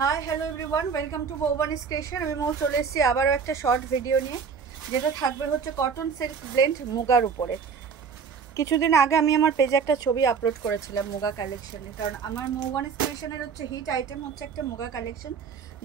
High hello everyone, welcome to Boubani's creation. আমি মৌ চলে এসেছি আবারও একটা শর্ট ভিডিও নিয়ে, যেটা থাকবে হচ্ছে কটন সিল্ক ব্লেন্ড মুগার উপরে। কিছুদিন আগে আমি আমার পেজে একটা ছবি আপলোড করেছিলাম মুগা কালেকশনে, কারণ আমার বৌবানিস ক্রিয়েশনের হচ্ছে হিট আইটেম হচ্ছে একটা মুগা কালেকশন,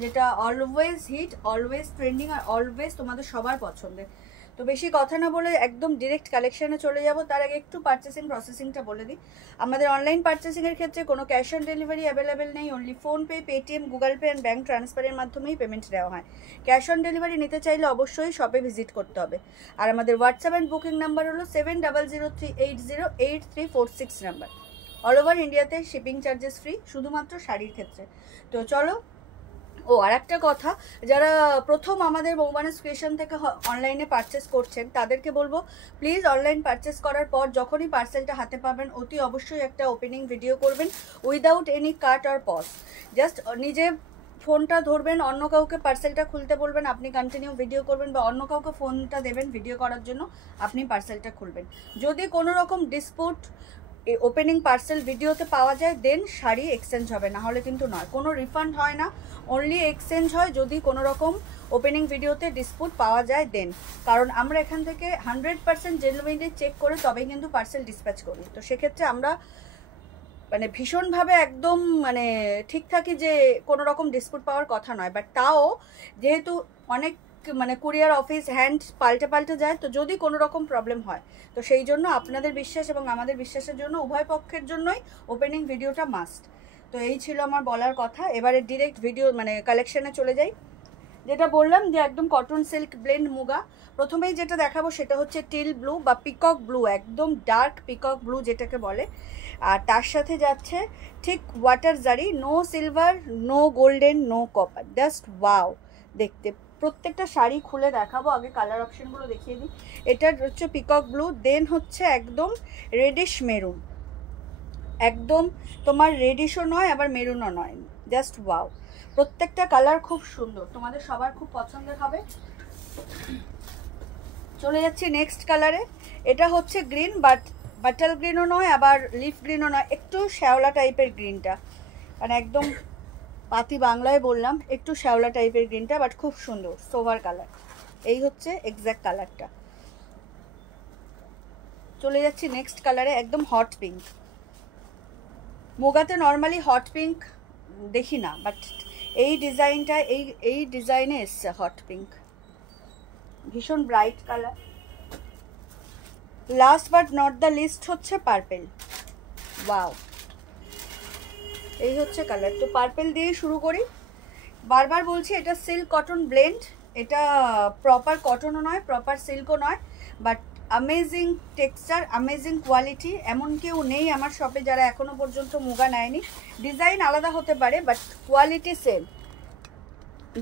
যেটা always hit, always trending are always তোমাদের সবার পছন্দের। তো বেশি কথা না বলে একদম ডিরেক্ট কালেকশানে চলে যাব। তার আগে একটু পারচেসিং প্রসেসিংটা বলে দিই। আমাদের অনলাইন পারচেসিংয়ের ক্ষেত্রে কোনো ক্যাশ অন ডেলিভারি অ্যাভেলেবেল নেই। Only PhonePe, Paytm, Google pay and bank ট্রান্সফারের মাধ্যমেই পেমেন্ট দেওয়া হয়। ক্যাশ অন ডেলিভারি নিতে চাইলে অবশ্যই শপে ভিজিট করতে হবে। আর আমাদের হোয়াটসঅ্যাপ অ্যান্ড বুকিং নাম্বার হলো 7003808346 নাম্বার। অল ওভার ইন্ডিয়াতে শিপিং চার্জেস ফ্রি, শুধুমাত্র শাড়ির ক্ষেত্রে। তো চলো। আর একটা কথা, যারা প্রথম আমাদের বৌবানিস ক্রিয়েশন থেকে অনলাইনে পারচেস করছেন তাদেরকে বলবো, প্লিজ অনলাইন পারচেস করার পর যখনই পার্সেলটা হাতে পাবেন অতি অবশ্যই একটা ওপেনিং ভিডিও করবেন without any cut or pause. Just নিজে ফোনটা ধরবেন, অন্য কাউকে পার্সেলটা খুলতে বলবেন, আপনি কন্টিনিউ ভিডিও করবেন, বা অন্য কাউকে ফোনটা দেবেন ভিডিও করার জন্য, আপনি পার্সেলটা খুলবেন। যদি কোনো রকম ডিসপুট ওপেনিং পার্সেল ভিডিওতে পাওয়া যায় দেন শাড়ি এক্সচেঞ্জ হবে, না হলে কিন্তু নয়। কোনো রিফান্ড হয় না, অনলি এক্সচেঞ্জ হয় যদি কোনো রকম ওপেনিং ভিডিওতে ডিসপুট পাওয়া যায় দেন। কারণ আমরা এখান থেকে 100% জেনুইনলি চেক করে তবেই কিন্তু পার্সেল ডিসপ্যাচ করি। তো সেক্ষেত্রে আমরা মানে ভীষণভাবে একদম মানে ঠিক থাকি যে কোনো রকম ডিসপুট পাওয়ার কথা নয়, বাট তাও যেহেতু অনেক মানে কুরিয়ার অফিস হ্যান্ড পাল্টে যায়, তো যদি কোনো রকম প্রবলেম হয় তো সেই জন্য আপনাদের বিশ্বাস এবং আমাদের বিশ্বাসের জন্য উভয় পক্ষের জন্যই ওপেনিং ভিডিওটা মাস্ট। তো এই ছিল আমার বলার কথা। এবারে ডিরেক্ট ভিডিও মানে কালেকশানে চলে যাই। যেটা বললাম যে একদম কটন সিল্ক ব্লেন্ড মুগা। প্রথমেই যেটা দেখাবো সেটা হচ্ছে টিল ব্লু বা পিকক ব্লু, একদম ডার্ক পিকক ব্লু যেটাকে বলে। আর তার সাথে যাচ্ছে ঠিক water zari, no silver, no golden, no copper, just wow দেখতে। প্রত্যেকটা শাড়ি খুলে দেখাবো, আগে কালার অপশানগুলো দেখিয়ে দিই। এটার হচ্ছে পিকক ব্লু, দেন হচ্ছে একদম রেডিশ মেরুন, একদম তোমার রেডিশও নয় আবার মেরুনও নয়, জাস্ট ওয়াও। প্রত্যেকটা কালার খুব সুন্দর, তোমাদের সবার খুব পছন্দের হবে। চলে যাচ্ছি নেক্সট কালারে। এটা হচ্ছে গ্রিন, বাট বাটাল গ্রিনও নয় আবার লিফ গ্রিনও নয়, একটু শ্যাওলা টাইপের গ্রিনটা, মানে একদম পাতি বাংলায় বললাম, একটু শ্যাওলা টাইপের গ্রিনটা, বাট খুব সুন্দর সোভার কালার। এই হচ্ছে এক্স্যাক্ট কালারটা। চলে যাচ্ছি নেক্সট কালারে, একদম হট পিঙ্ক। মুগাতে নর্মালি হট পিঙ্ক দেখি না, বাট এই ডিজাইনটা এই ডিজাইনে এসছে হট পিঙ্ক, ভীষণ bright colour. Last but not the least হচ্ছে পার্পেল। ওয়াও, এই হচ্ছে কালার। তো পার্পেল দিয়ে শুরু করি। বারবার বলছি এটা সিল্ক কটন ব্লেন্ড, এটা প্রপার কটনও নয় প্রপার সিল্কও নয়, but amazing texture, amazing quality. এমন কেউ নেই আমার শপে যারা এখনো পর্যন্ত মুগা নেয়নি। ডিজাইন আলাদা হতে পারে বাট কোয়ালিটি সেম।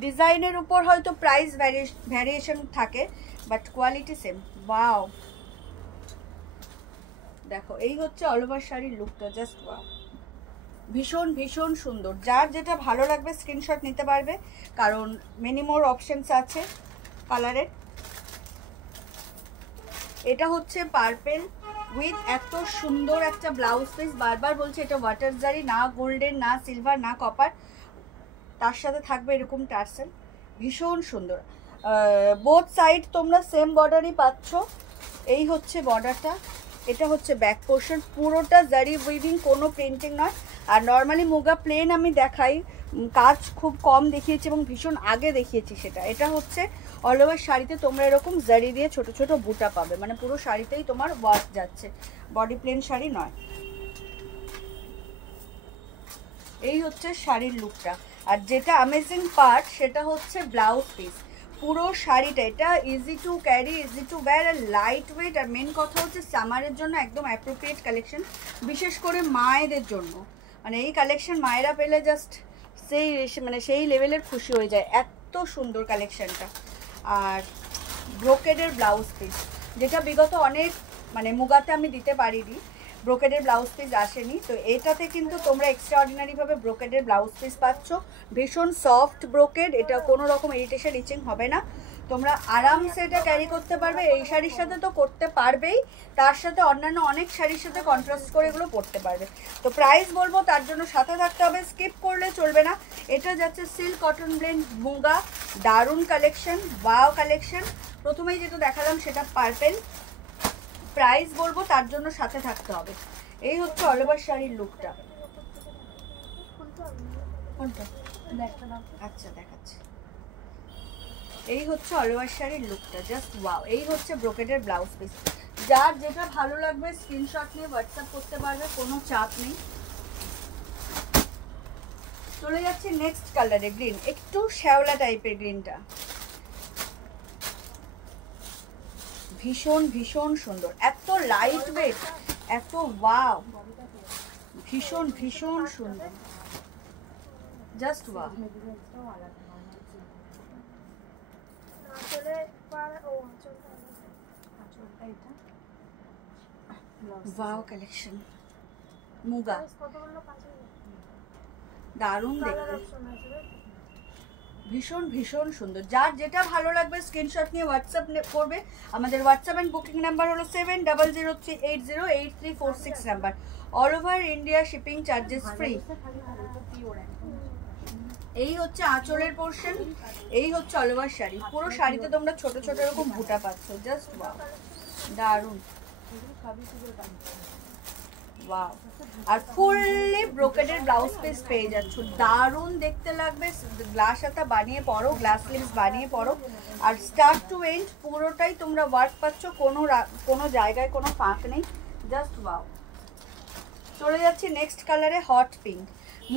ডিজাইনের উপর হয়তো প্রাইস ভ্যারিয়েশন থাকে, বাট কোয়ালিটি সেম। ওয়াও, দেখো এই হচ্ছে অল ওভার শাড়ির লুকটা, জাস্ট ওয়াও, ভীষণ ভীষণ সুন্দর। যার যেটা ভালো লাগবে স্ক্রিনশট নিতে পারবে, কারণ মেনি মোর অপশনস আছে কালারের। এটা হচ্ছে পার্পেল উইথ এত সুন্দর একটা ব্লাউজ পিস। বারবার বলছি এটা ওয়াটার জারি, না গোল্ডেন, না সিলভার, না কপার। তার সাথে থাকবে এরকম টার্সেল, ভীষণ সুন্দর। বোথ সাইড তোমরা সেম বর্ডারই পাচ্ছ। এই হচ্ছে বর্ডারটা, এটা হচ্ছে ব্যাক পোর্শন, পুরোটা জারি উইভিং, কোনো প্রিন্টিং নয়। আর নর্মালি মুগা প্লেন আমি দেখাই, কাজ খুব কম দেখিয়েছি এবং ভীষণ আগে দেখিয়েছি সেটা। এটা হচ্ছে অল ওভার শাড়িতে তোমরা এরকম জারি দিয়ে ছোট ছোট বুটা পাবে, মানে পুরো শাড়িতেই তোমার ওয়ার্ক যাচ্ছে, বডি প্লেন শাড়ি নয়। এই হচ্ছে শাড়ির লুকটা। আর যেটা অ্যামেজিং পার্ট সেটা হচ্ছে ব্লাউজ পিস। পুরো শাড়িটা এটা easy to carry, easy to wear, আর লাইট ওয়েট। আর মেন কথা হচ্ছে সামারের জন্য একদম অ্যাপ্রোপ্রিয়েট কালেকশন, বিশেষ করে মায়েদের জন্য। মানে এই কালেকশন মায়েরা পেলে জাস্ট সেই লেভেলের খুশি হয়ে যায়, এত সুন্দর কালেকশনটা। আর ব্রোকেডের ব্লাউজ পিস, যেটা বিগত অনেক মানে মুগাতে আমি দিতে পারিনি, ব্রোকেডের ব্লাউজ পিস আসেনি। তো এটাতে কিন্তু তোমরা এক্সট্রাঅর্ডিনারিভাবে ব্রোকেডের ব্লাউজ পিস পাচ্ছ, ভীষণ সফট ব্রোকেড, এটা কোনো রকম ইরিটেশন ইচিং হবে না। তোমরা আরামসে এটা ক্যারি করতে পারবে। এই শাড়ির সাথে তো করতে পারবেই, তার সাথে অন্যান্য অনেক শাড়ির সাথে কন্ট্রাস্ট করে এগুলো পরতে পারবে। তো প্রাইস বলবো, তার জন্য সাথে থাকতে হবে, স্কিপ করলে চলবে না। এটা যাচ্ছে সিল্ক কটন ব্লেন্ড মুগা, দারুণ কালেকশন, ওয়াও কালেকশন। প্রথমেই যেটা দেখালাম সেটা পার্পেল। প্রাইস বলবো, তার জন্য সাথে থাকতে হবে। এই হচ্ছে অল ওভার শাড়ির লুকটা। আচ্ছা দেখাচ্ছি। এই হচ্ছে অল ওভার শাড়ির লুকটা, জাস্ট ওয়াও। এই হচ্ছে ব্রোকেডের ব্লাউজ পিস। যার যেটা ভালো লাগবে স্ক্রিনশট নিয়ে হোয়াটসঅ্যাপ করতে পারবে, কোনো চাপ নেই। চলে যাচ্ছে নেক্সট কালারে, গ্রিন, একটু শ্যাওলা টাইপের গ্রিনটা, ভীষণ ভীষণ সুন্দর, এত লাইট ওয়েট, এত ওয়াও, ভীষণ ভীষণ সুন্দর, just wow. Wow collection, muga, দারুণ দেখতে, ভীষণ ভীষণ সুন্দর। যার যেটা ভালো লাগবে স্ক্রিনশট নিয়ে হোয়াটসঅ্যাপ করবে। আমাদের হোয়াটসঅ্যাপ অ্যান্ড বুকিং নাম্বার হলো 7003808346 number. All over India shipping charges free. এই হচ্ছে আঁচলের পোর্শন, এই হচ্ছে অল ওভার শাড়ি। পুরো শাড়িতে তোমরা ছোট ছোট এরকম বুটা পাচ্ছ, জাস্ট ওয়াও, দারুণ, ওয়াও। আর ফুললি ব্রোকেডের ব্লাউজ পিস পেয়ে যাচ্ছ, দারুণ দেখতে লাগবে। গ্লাস হাতা বানিয়ে পরো, গ্লাস স্লিভস বানিয়ে পরো, আর স্টার্ট টু এন্ড পুরোটাই তোমরা ওয়ার্ক পাচ্ছ, কোনো জায়গায় কোনো ফাঁক নেই, জাস্ট ওয়াও। চলে যাচ্ছি নেক্সট কালারে, হট পিঙ্ক।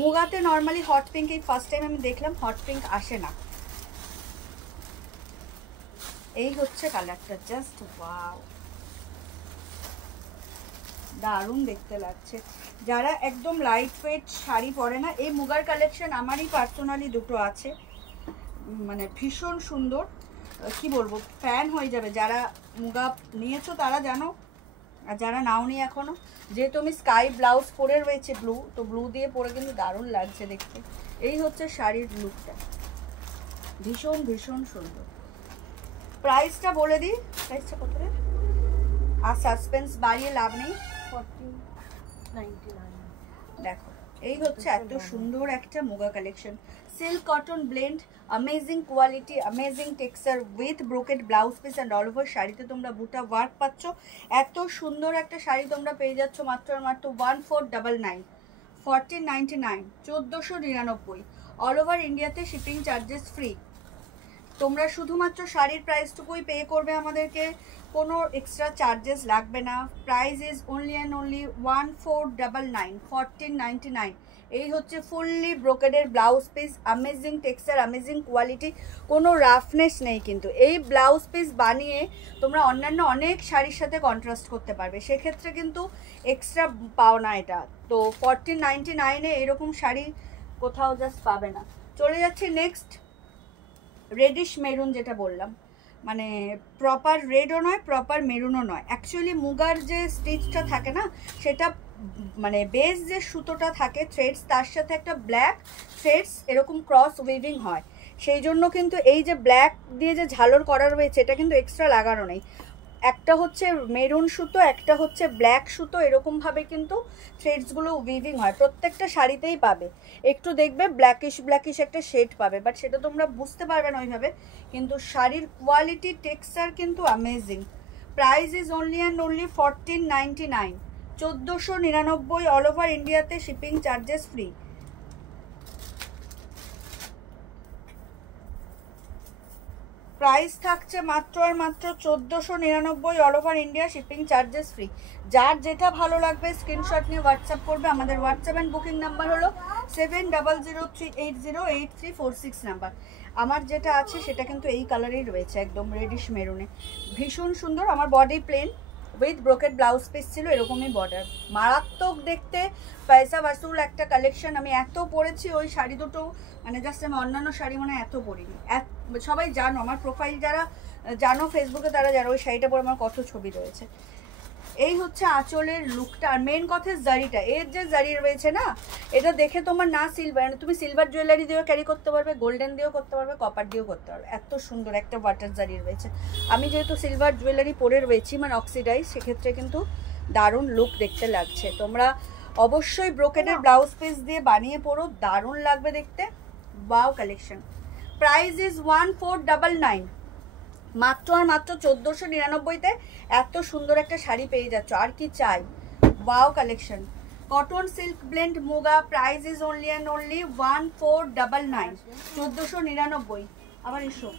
মুগাতে নর্মালি হট পিঙ্ক এই ফার্স্ট টাইম আমি দেখলাম, হট পিঙ্ক আসে না। এই হচ্ছে কালারটা, জাস্ট ওয়াও, দারুণ দেখতে লাগছে। যারা একদম লাইট ওয়েট শাড়ি পরে না, এই মুগার কালেকশন আমারই পার্সোনালি দুটো আছে, মানে ভীষণ সুন্দর, কি বলবো, ফ্যান হয়ে যাবে। যারা মুগা নিয়েছো তারা জানো, আর যারা নাওনি এখনো, যেহেতু আমি স্কাই ব্লাউজ পরে রয়েছে ব্লু, তো ব্লু দিয়ে পরে কিন্তু দারুণ লাগছে দেখতে। এই হচ্ছে শাড়ির লুকটা, ভীষণ ভীষণ সুন্দর। প্রাইসটা বলে দিই, প্রাইসটা কত রে, আর সাসপেন্স বাড়িয়ে লাভ নেই। 4099। দেখো, এই হচ্ছে এত সুন্দর একটা muga collection, silk cotton blend, amazing quality, amazing texture with brocade blouse piece and all over. শাড়িতে তোমরা বুটা ওয়ার্ক পাচ্ছ, এত সুন্দর একটা শাড়ি তোমরা পেয়ে যাচ্ছ মাত্র মাত্র 1499, 1499, 1499। অল ওভার ইন্ডিয়াতে শিপিং চার্জেস ফ্রি। তোমরা শুধুমাত্র শাড়ির প্রাইসটুকুই পে করবে আমাদেরকে, কোনো এক্সট্রা চার্জেস লাগবে না। Price is only and only 1499, 1499। এই হচ্ছে ফুললি ব্রোকেডের blouse piece, amazing texture, amazing quality, কোনো রাফনেস নেই কিন্তু। এই ব্লাউজ পিস বানিয়ে তোমরা অন্যান্য অনেক শাড়ির সাথে কন্ট্রাস্ট করতে পারবে, সেক্ষেত্রে কিন্তু এক্সট্রা পাও না এটা। তো 1499-এ এরকম শাড়ি কোথাও জাস্ট পাবে না। চলে যাচ্ছে নেক্সট, রেডিশ মেরুন, যেটা বললাম, মানে প্রপার রেডও নয়, প্রপার মেরুনও নয়। অ্যাকচুয়ালি মুগার যে স্টিচটা থাকে না, সেটা মানে বেস যে সুতোটা থাকে থ্রেডস, তার সাথে একটা ব্ল্যাক থ্রেডস এরকম ক্রস উইভিং হয়, সেই জন্য কিন্তু এই যে ব্ল্যাক দিয়ে যে ঝালর করা রয়েছে, এটা কিন্তু এক্সট্রা লাগানো নেই। একটা হচ্ছে মেরুন সুতো, একটা হচ্ছে ব্ল্যাক সুতো, এরকমভাবে কিন্তু থ্রেডসগুলো উইভিং হয়। প্রত্যেকটা শাড়িতেই পাবে, একটু দেখবে ব্ল্যাকিশ ব্ল্যাকিশ একটা শেড পাবে, বাট সেটা তোমরা বুঝতে পারবে না ওইভাবে, কিন্তু শাড়ির কোয়ালিটি টেক্সচার কিন্তু amazing. Price is only and only 1499, 1499। All over ইন্ডিয়াতে শিপিং চার্জেস ফ্রি। প্রাইস থাকছে মাত্র আর মাত্র 1499, all over India shipping charges free. যার যেটা ভালো লাগবে স্ক্রিনশট নিয়ে হোয়াটসঅ্যাপ করবে। আমাদের হোয়াটসঅ্যাপ অ্যান্ড বুকিং নাম্বার হলো 7003808346 নাম্বার। আমার যেটা আছে সেটা কিন্তু এই কালারেই রয়েছে, একদম রেডিশ মেরুনে, ভীষণ সুন্দর। আমার body plain with brocade blouse piece ছিল, এরকমই বর্ডার, মারাত্মক দেখতে, পয়সা বাসুল একটা কালেকশন। আমি এত পরেছি ওই শাড়ি দুটো, মানে জাস্ট আমি অন্যান্য শাড়ি মানে এত পরিনি। সবাই জানো, আমার প্রোফাইল যারা জানো ফেসবুকে, তারা জানো ওই শাড়িটা পরে আমার কত ছবি রয়েছে। এই হচ্ছে আঁচলের লুকটা। আর মেন কথা জারিটা, এর যে জারি রয়েছে না, এটা দেখে তোমার না সিলভার, তুমি সিলভার জুয়েলারি দিয়েও ক্যারি করতে পারবে, গোল্ডেন দিয়েও করতে পারবে, কপার দিয়েও করতে পারবে। এত সুন্দর একটা ওয়াটার জারি রয়েছে। আমি যেহেতু সিলভার জুয়েলারি পরে রয়েছি, মানে অক্সিডাইজ, সেক্ষেত্রে কিন্তু দারুণ লুক দেখতে লাগছে। তোমরা অবশ্যই ব্রোকেডের ব্লাউজ পিস দিয়ে বানিয়ে পরো, দারুণ লাগবে দেখতে। Wow collection. প্রাইস ইজ 1499, মাত্র আর মাত্র 1499-তে এত সুন্দর একটা শাড়ি পেয়ে যাচ্ছ, আর কি চাই। Wow collection. Cotton silk blend muga, price is only and only 1499, 1499। আবার এসো।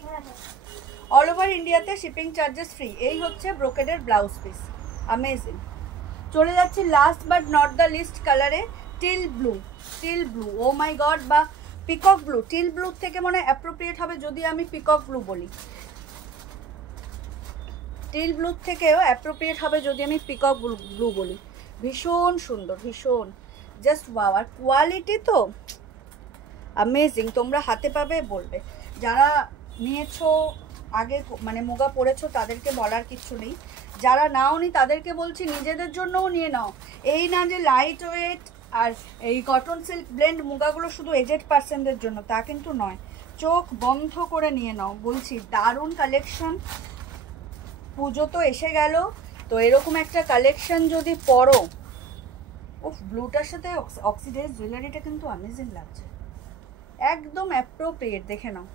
অল ওভার ইন্ডিয়াতে শিপিং চার্জেস ফ্রি। এই হচ্ছে ব্রোকেডের ব্লাউজ পিস, অ্যামেজিং। চলে যাচ্ছি last but not the least কালারে, teal blue. Teal blue, oh my god, বা পিকক ব্লু। টিল ব্লু থেকে মনে অ্যাপ্রোপ্রিয়েট হবে যদি আমি পিকক ব্লু বলি, টিল ব্লু থেকেও অ্যাপ্রোপ্রিয়েট হবে যদি আমি পিকক ব্লু বলি। ভীষণ সুন্দর, ভীষণ জাস্ট ওয়াও। আর কোয়ালিটি তো অ্যামেজিং, তোমরা হাতে পাবে বলবে। যারা নিয়েছো আগে, মানে মুগা পরেছো, তাদেরকে বলার কিচ্ছু নেই। যারা নাওনি তাদেরকে বলছি নিজেদের জন্যও নিয়ে নাও। এই না যে লাইট ওয়েট আর এই কটন সিল্ক ব্লেন্ড মুগাগুলো শুধু এজেড পার্সনদের জন্য, তা কিন্তু নয়। চোখ বন্ধ করে নিয়ে নাও বলছি, দারুণ কালেকশন। পুজো তো এসে গেল, তো এরকম একটা কালেকশন যদি পরো, উফ, ব্লুটার সাথে অক্সিডাইজ জুয়েলারিটা কিন্তু অ্যামেজিং লাগছে, একদম অ্যাপ্রোপ্রিয়েট। দেখে নাও,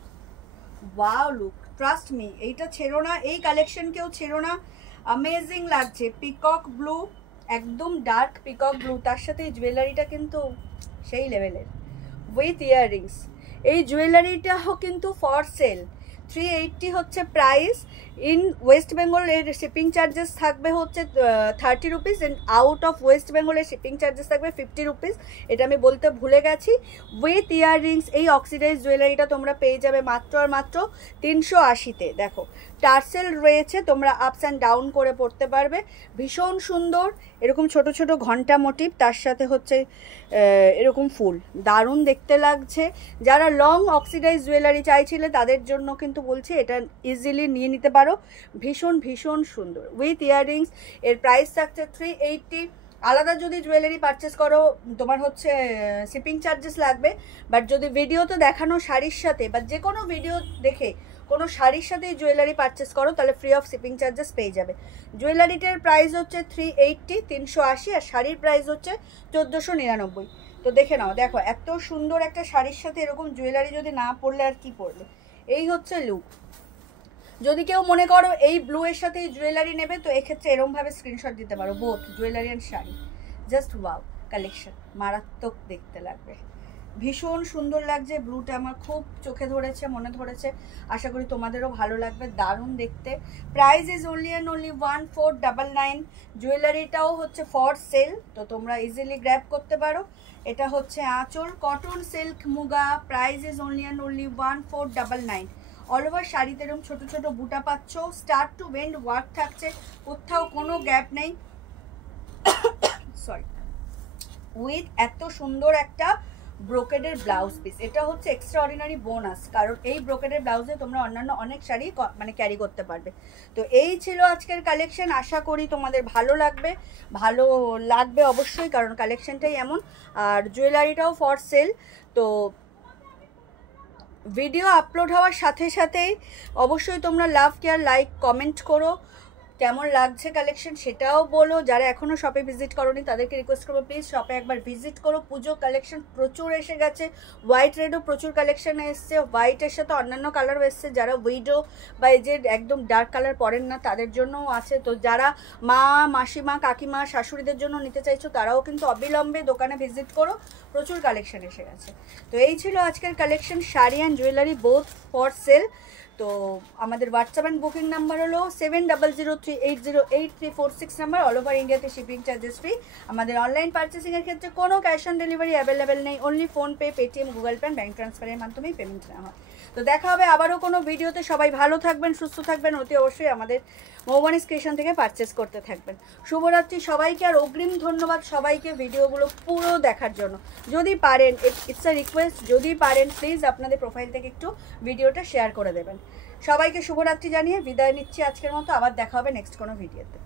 ওয়াও লুক, ট্রাস্ট মি, এইটা ছেড়ো না, এই কালেকশন কেউ ছেড়ো না, অ্যামেজিং লাগছে। পিকক ব্লু, একদম ডার্ক পিকক ব্লু, তার সাথে এই জুয়েলারিটা কিন্তু সেই লেভেলের, উইথ ইয়াররিংস। এই জুয়েলারিটাও কিন্তু ফর সেল। 380 হচ্ছে প্রাইস। ইন ওয়েস্ট বেঙ্গল এর শিপিং চার্জেস থাকবে হচ্ছে 30 rupees, and out of West বেঙ্গলের শিপিং চার্জেস থাকবে 50 রুপিস। এটা আমি বলতে ভুলে গেছি। উইথ ইয়াররিংস এই অক্সিডাইজ জুয়েলারিটা তোমরা পেয়ে যাবে মাত্র আর মাত্র 380-তে। দেখো টার্সেল রয়েছে, তোমরা আপস অ্যান্ড ডাউন করে পড়তে পারবে, ভীষণ সুন্দর। এরকম ছোট ছোট ঘন্টা মোটিভ, তার সাথে হচ্ছে এরকম ফুল, দারুণ দেখতে লাগছে। যারা লং অক্সিডাইজ জুয়েলারি চাইছিলে তাদের জন্য কিন্তু বলছি এটা ইজিলি নিয়ে নিতে পারো, ভীষণ ভীষণ সুন্দর। উইথ ইয়াররিংস এর প্রাইস থাকছে 380। আলাদা যদি জুয়েলারি পারচেস করো তোমার হচ্ছে শিপিং চার্জেস লাগবে, বাট যদি ভিডিওতে দেখানো শাড়ির সাথে বা যে কোনো ভিডিও দেখে কোনো শাড়ির সাথে জুয়েলারি পারচেস করো তাহলে ফ্রি অফ শিপিং চার্জেস পেয়ে যাবে। জুয়েলারিটার প্রাইস হচ্ছে 380, 380, আর শাড়ির প্রাইস হচ্ছে 1499। তো দেখে নাও, দেখো এত সুন্দর একটা শাড়ির সাথে এরকম জুয়েলারি যদি না পরলে আর কি পরলে। এই হচ্ছে লুক। যদি কেউ মনে করো এই ব্লু এর সাথে জুয়েলারি নেবে, তো এক্ষেত্রে এরকমভাবে স্ক্রিনশট দিতে পারো, both jewellery and sari. Just wow collection, মারাত্মক দেখতে লাগবে, ভীষণ সুন্দর লাগছে। ব্লুটা আমার খুব চোখে ধরেছে, মনে ধরেছে, আশা করি তোমাদেরও ভালো লাগবে, দারুণ দেখতে। Price is only and only 1499। জুয়েলারিটাও হচ্ছে ফর সেল, তো তোমরা ইজিলি গ্র্যাব করতে পারো। এটা হচ্ছে আঁচল, cotton silk muga, price is only and only 1499। All over শাড়িতে এরকম ছোটো ছোটো বুটা পাচ্ছ, স্টার্ট টু বেন্ড ওয়ার্ক থাকছে, কোথাও কোনো গ্যাপ নেই, সরি। উইথ এত সুন্দর একটা ব্রোকেডের ব্লাউজ পিস, এটা হচ্ছে এক্সট্রা অর্ডিনারি বোনাস, কারণ এই ব্রোকেডের ব্লাউজে তোমরা অন্যান্য অনেক শাড়ি মানে ক্যারি করতে পারবে। তো এই ছিল আজকের কালেকশন, আশা করি তোমাদের ভালো লাগবে অবশ্যই, কারণ কালেকশনটাই এমন। আর জুয়েলারিটাও ফর সেল। তো ভিডিও আপলোড হওয়ার সাথে সাথেই অবশ্যই তোমরা লাভ কেয়ার লাইক কমেন্ট করো, কেমন লাগছে কালেকশন সেটাও বলো। যারা এখনও শপে ভিজিট করোনি তাদেরকে রিকোয়েস্ট করবো প্লিজ শপে একবার ভিজিট করো। পুজো কালেকশন প্রচুর এসে গেছে, হোয়াইট রেডও প্রচুর কালেকশন এসছে, হোয়াইটের সাথে অন্যান্য কালারও এসছে। যারা উইডো বা এই যে একদম ডার্ক কালার পরেন না তাদের জন্যও আছে। তো যারা মা, মাসিমা, কাকিমা, শাশুড়িদের জন্য নিতে চাইছো তারাও কিন্তু অবিলম্বে দোকানে ভিজিট করো, প্রচুর কালেকশন এসে গেছে। তো এই ছিল আজকের collection, sari and jewellery both for sale. তো আমাদের হোয়াটসঅ্যাপ অ্যান্ড বুকিং নাম্বার হলো 7003808346 নাম্বার। অল ওভার ইন্ডিয়াতে শিপিং চার্জেস ফ্রি। আমাদের অনলাইন পারচেসিংয়ের ক্ষেত্রে কোনো ক্যাশ অন ডেলিভারি অ্যাভেলেবেল নেই, only PhonePe, Paytm, Google pay, bank ট্রান্সফারের মাধ্যমেই পেমেন্ট নেওয়া হয়। তো দেখা হবে আবারও কোনো ভিডিওতে। সবাই ভালো থাকবেন, সুস্থ থাকবেন, অতি অবশ্যই আমাদের মৌবনিস ক্রিয়েশন থেকে পারচেস করতে থাকবেন। শুভরাত্রি সবাইকে, আর অগ্রিম ধন্যবাদ সবাইকে ভিডিওগুলো পুরো দেখার জন্য। যদি পারেন, ইটস আ রিকোয়েস্ট, যদি পারেন প্লিজ আপনাদের প্রোফাইল থেকে একটু ভিডিওটা শেয়ার করে দেবেন। সবাইকে শুভরাত্রি জানিয়ে বিদায় নিচ্ছি আজকের মতো, আবার দেখা হবে নেক্সট কোনো ভিডিওতে।